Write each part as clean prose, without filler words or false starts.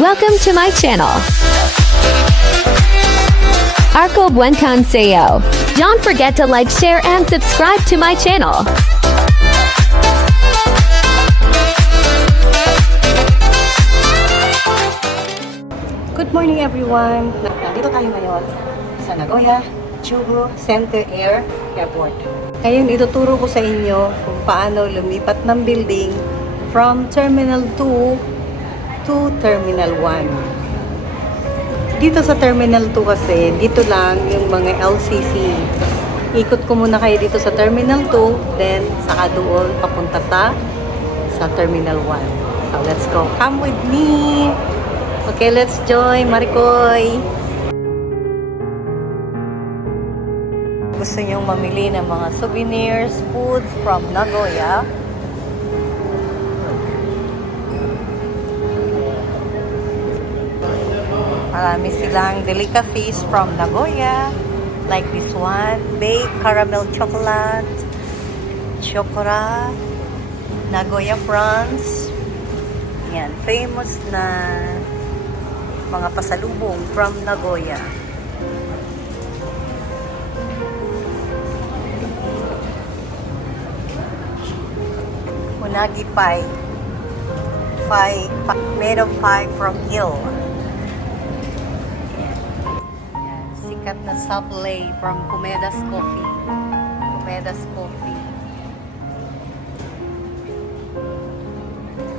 Welcome to my channel. Arco Buentan Sayo. Don't forget to like, share, and subscribe to my channel. Good morning everyone! Nandito tayo ngayon sa Nagoya Chubu Center Air Airport. Ngayon ituturo ko sa inyo kung paano lumipat ng building from Terminal 2 to Terminal 1. Dito sa Terminal 2 kasi, dito lang yung mga LCC. Ikot ko muna kayo dito sa Terminal 2, then saka doon papunta sa Terminal 1. So let's go. Come with me! Okay, let's join Maricoy! Gusto nyong mamili ng mga souvenirs, foods from Nagoya? Marami silang delicacies from Nagoya. Like this one, baked caramel chocolate, chokora, Nagoya prawns. Yan, famous na mga pasalubong from Nagoya. Unagi pie. Made of pie from Hill. Yan, sikat na supply from Kumedas Coffee. Kumedas Coffee.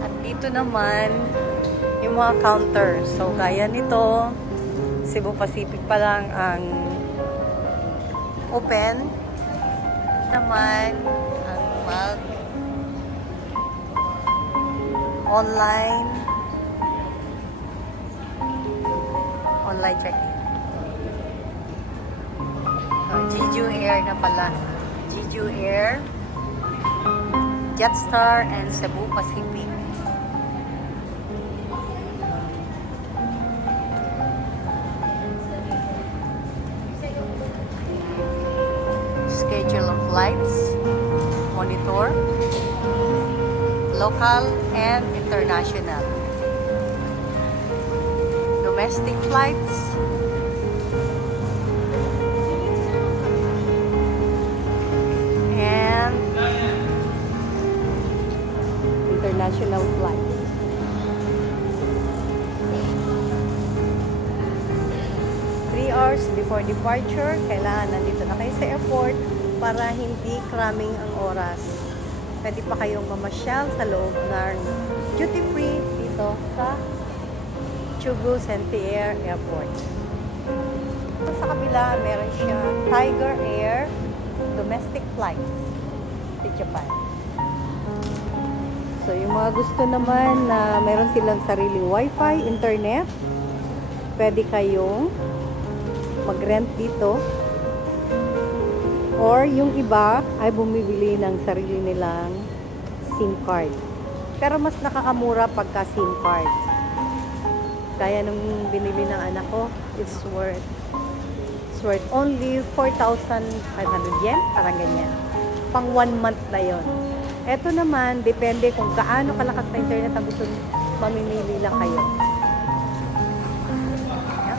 At dito naman, yung mga counter. So, gaya nito, Cebu Pacific pa lang ang open. Naman, ang online check-in. So, Jeju Air na pala. Jeju Air, Jetstar, and Cebu Pacific. Schedule of flights, monitor, local and international. Domestic flights, and international flights. Hours before departure, kailangan nandito na kayo sa airport para hindi cramming ang oras. Pwede pa kayong mamasyal sa loob ng duty free dito sa Chubu Center Air Airport. Sa kabila, meron siya Tiger Air domestic flights to Japan. So, yung mga gusto naman na meron silang sariling wifi, internet, pwede kayong mag-rent dito, or yung iba ay bumibili ng sarili nilang SIM card. Pero mas nakakamura pagka SIM card. Kaya nung binili ng anak ko, it's worth only 4,500 yen, parang ganyan. Pang 1 month na yon. Eto naman, depende kung gaano kalakas na internet ang gusto, mamimili lang kayo.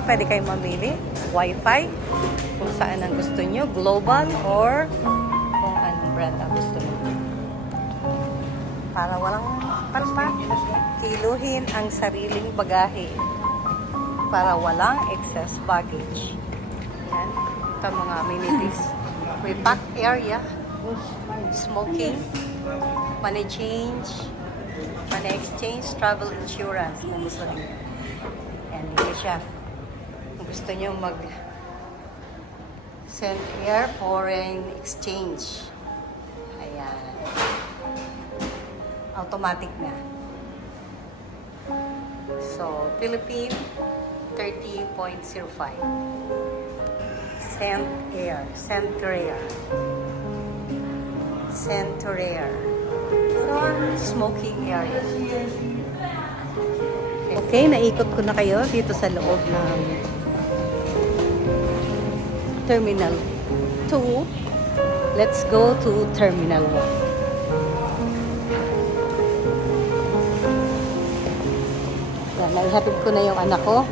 Pwede kayong mamili Wi-Fi kung saan ang gusto nyo, global or kung anong brand ang gusto nyo. Para walang kiluhin ang sariling bagahe, para walang excess baggage. Yan, ito mga amenities. May pack area, smoking, money change, money exchange, travel insurance kung gusto nyo. Yan, dito siya. Gusto nyo send air foreign exchange. Ayan. Automatic na. So, Philippine 30.05. Send air. Centrair. So, smoking area. Okay, naikot ko na kayo dito sa loob ng Terminal 2. Let's go to Terminal 1. naihatid ko na yung anak ko.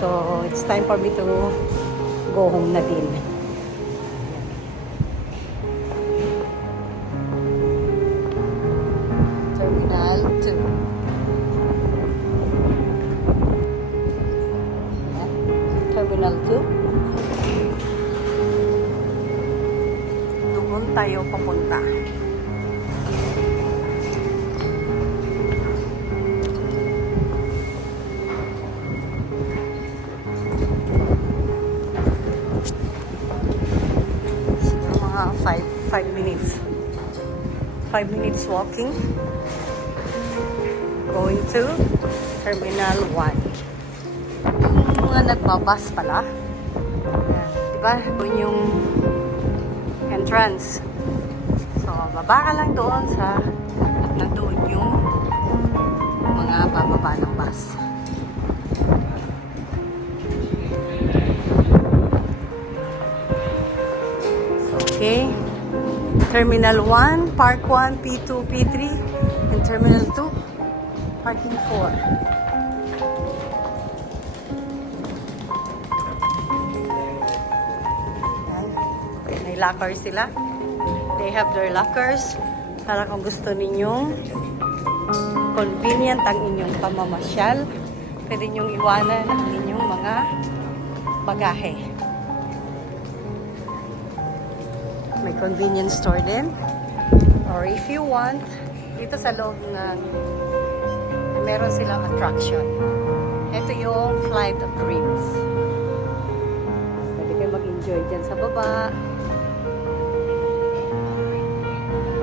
So, it's time for me to go home na din. Terminal 2. Yan. Terminal 2. Doon tayo papunta. Five minutes. 5 minutes walking. Going to Terminal 1. Yung mga nagbabas pala. Ayan, diba? Doon yung entrance. So, baba ka lang doon sa at nandoon yung mga bababa ng bus. Okay. Terminal 1, Park 1, P2, P3, and Terminal 2, Parking 4. Ayan. May lockers sila. They have their lockers. Para kung gusto ninyong convenient ang inyong pamamasyal, pwede ninyong iwanan ang inyong mga bagahe. May convenience store din. Or if you want, dito sa loob ng meron silang attraction. Ito yung Flight of Dreams. Pwede kayo mag-enjoy dyan sa baba.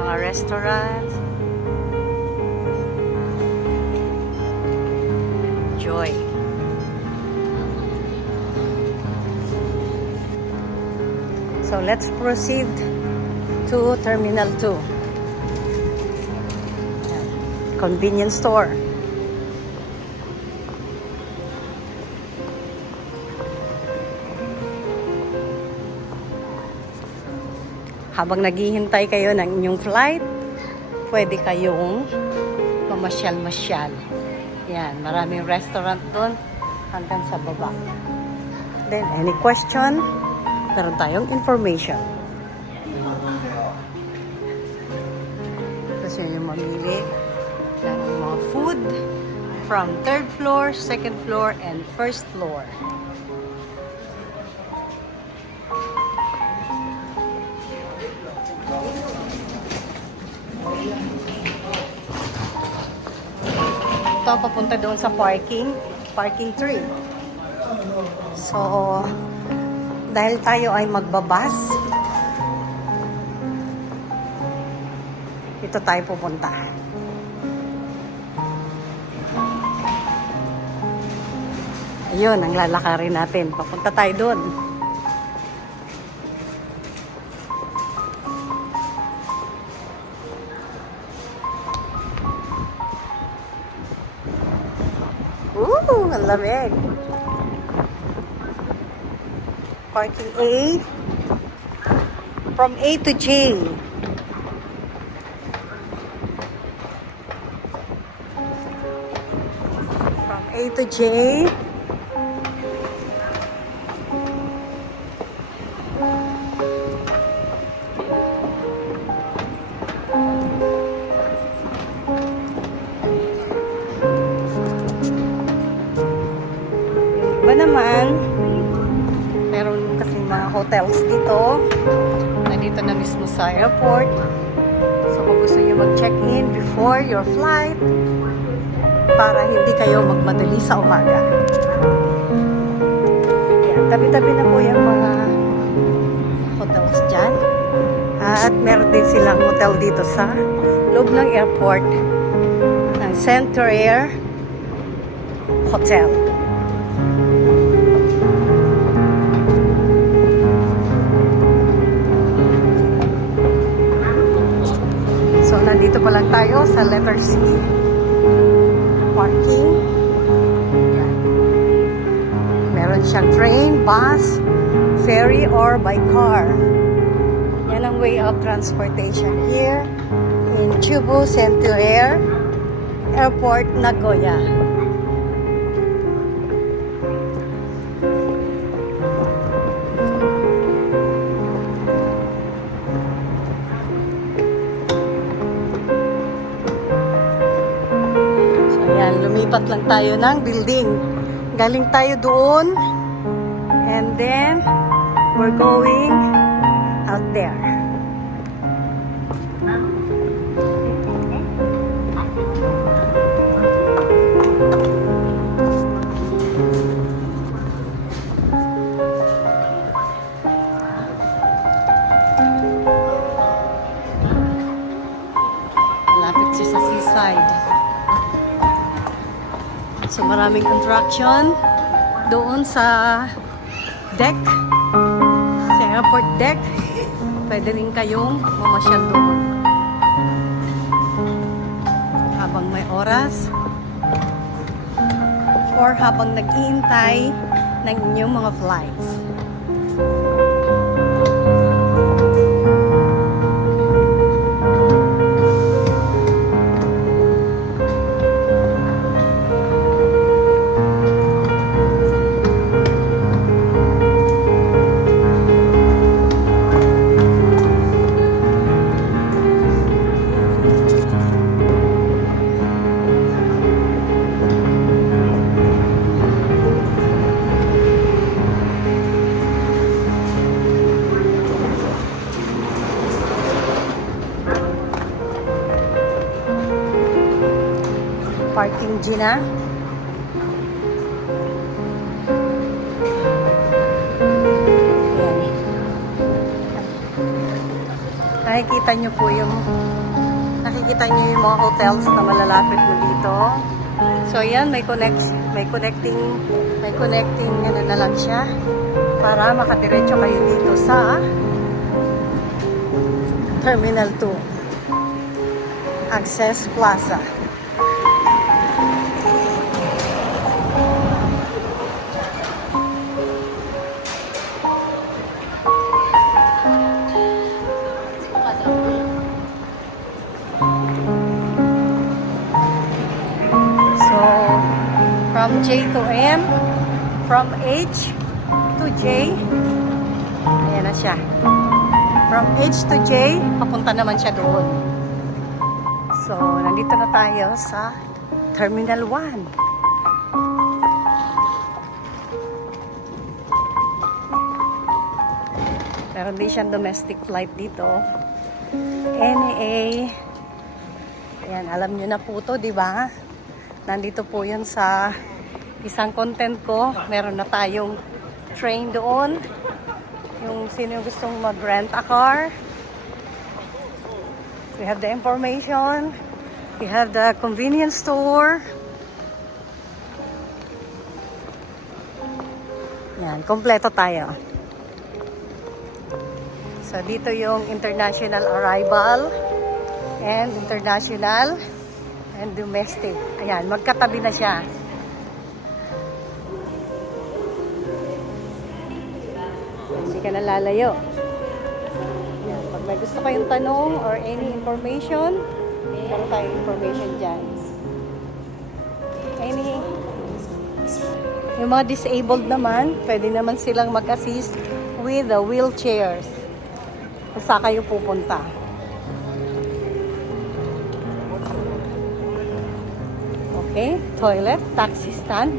Mga restaurants. Enjoy. So let's proceed to Terminal 2. Convenience store. Habang naghihintay kayo ng inyong flight, pwede kayong mamasyal-masyal. Yan, maraming restaurant doon hanggang sa baba. Then, any question? Meron tayong information. Kasi yung mamili ng mga food from 3rd floor, 2nd floor, and 1st floor. Ito, papunta doon sa parking 3. So, dahil tayo ay magbabas, ito tayo pupunta. Ayun, ang lalakarin natin. Papunta tayo doon. Ang lamig. Parking A. From A to J. From A to J. Iba naman, meron kasi mga hotels dito na dito na mismo sa airport. So kung gusto nyo mag-check-in before your flight para hindi kayo magmadali sa umaga. Yan, tabi-tabi na po yung mga hotels dyan. At meron din silang hotel dito sa loob ng airport ng Center Air Hotel. So, nandito pa lang tayo sa letter C. Parking. Yan. Meron siyang train, bus, ferry, or by car. Yan ang way of transportation here in Chubu Center Air Airport, Nagoya. lumipat lang tayo ng building. Galing tayo doon. And then, we're going out there. Malapit siya sa seaside. So maraming attraction doon sa deck, sa airport deck. Pwede rin kayong mamasyal doon habang may oras or habang nag-iintay ng inyong mga flights. Parking Gina. Ayan. Nakikita nyo po yung mga hotels na malalapit mo dito. So ayan, may connecting ano na lang siya para makadiretso kayo dito sa Terminal 2 Access Plaza. From J to M, from H to J, ayan na siya. From H to J, papunta naman siya doon. So, nandito na tayo sa Terminal 1. Pero hindi siyang domestic flight dito. NA, ayan, alam nyo na po to, di ba? Nandito po yun sa isang content ko. Meron na tayong train doon. Yung sino gustong mag-rent a car. We have the information. We have the convenience store. Yan, kompleto tayo. So, dito yung international arrival and international and domestic. Ayan, magkatabi na siya. Hindi ka na lalayo. Ayan, pag may gusto kayong tanong or any information, meron tayong information dyan. Yung mga disabled naman, pwede naman silang mag-assist with the wheelchairs kung saan kayo pupunta. Okay, toilet, taxi stand,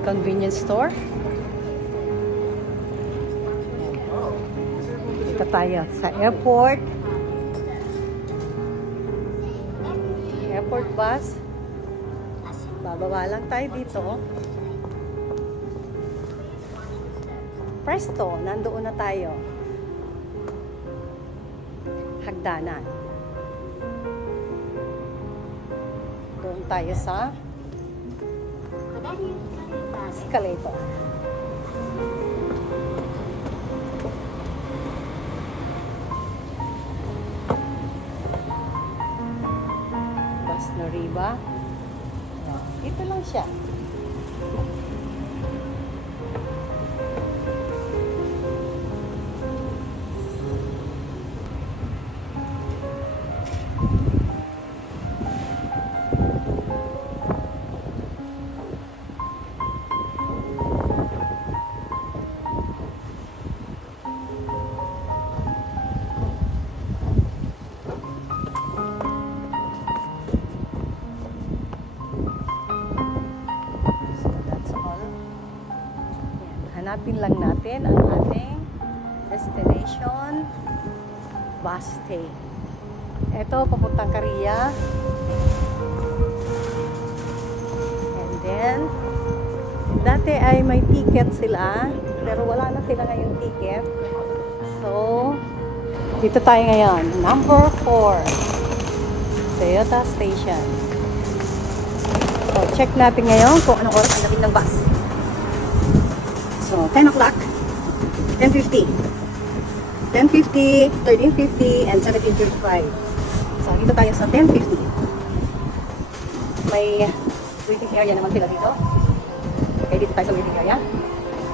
convenience store. Dito tayo sa airport. Airport bus. Bababa lang tayo dito. Presto, nandoon na tayo. Hagdanan. Doon tayo sa escalator. Bus Noriba. Ito lang siya. Hanapin lang natin ang ating destination bus stay. Ito, papuntang Korea. And then, dati ay may ticket sila, pero wala na sila ngayon ticket. So, dito tayo ngayon. Number 4. Toyota Station. So, check natin ngayon kung anong oras ang dating ng bus. So, 10 o'clock, 10:50, 10:50, 13:50, and 17:55. So, dito tayo sa 10:50. May waiting area naman sila dito. Okay, dito tayo sa waiting area.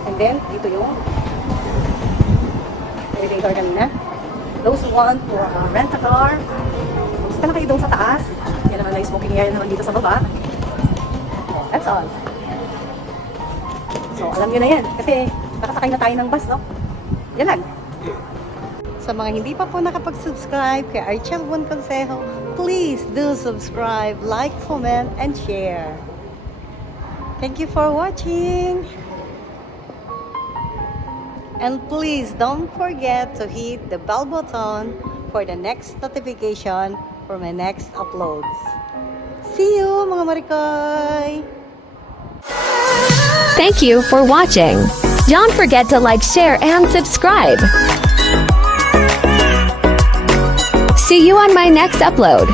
And then, dito yung waiting car kanina. Those who want for rent a car, gusto na kayo doon sa taas. Yan naman, may smoking area naman dito sa baba. That's all. So, alam nyo na yan. Kasi nakasakay na tayo ng bus, no? Yan lang. Sa mga hindi pa po nakapag-subscribe kay Archel Buon Consejo, please do subscribe, like, comment, and share. Thank you for watching. And please don't forget to hit the bell button for the next notification for my next uploads. See you, mga Marikoy! Thank you for watching. Don't forget to like, share, and subscribe. See you on my next upload.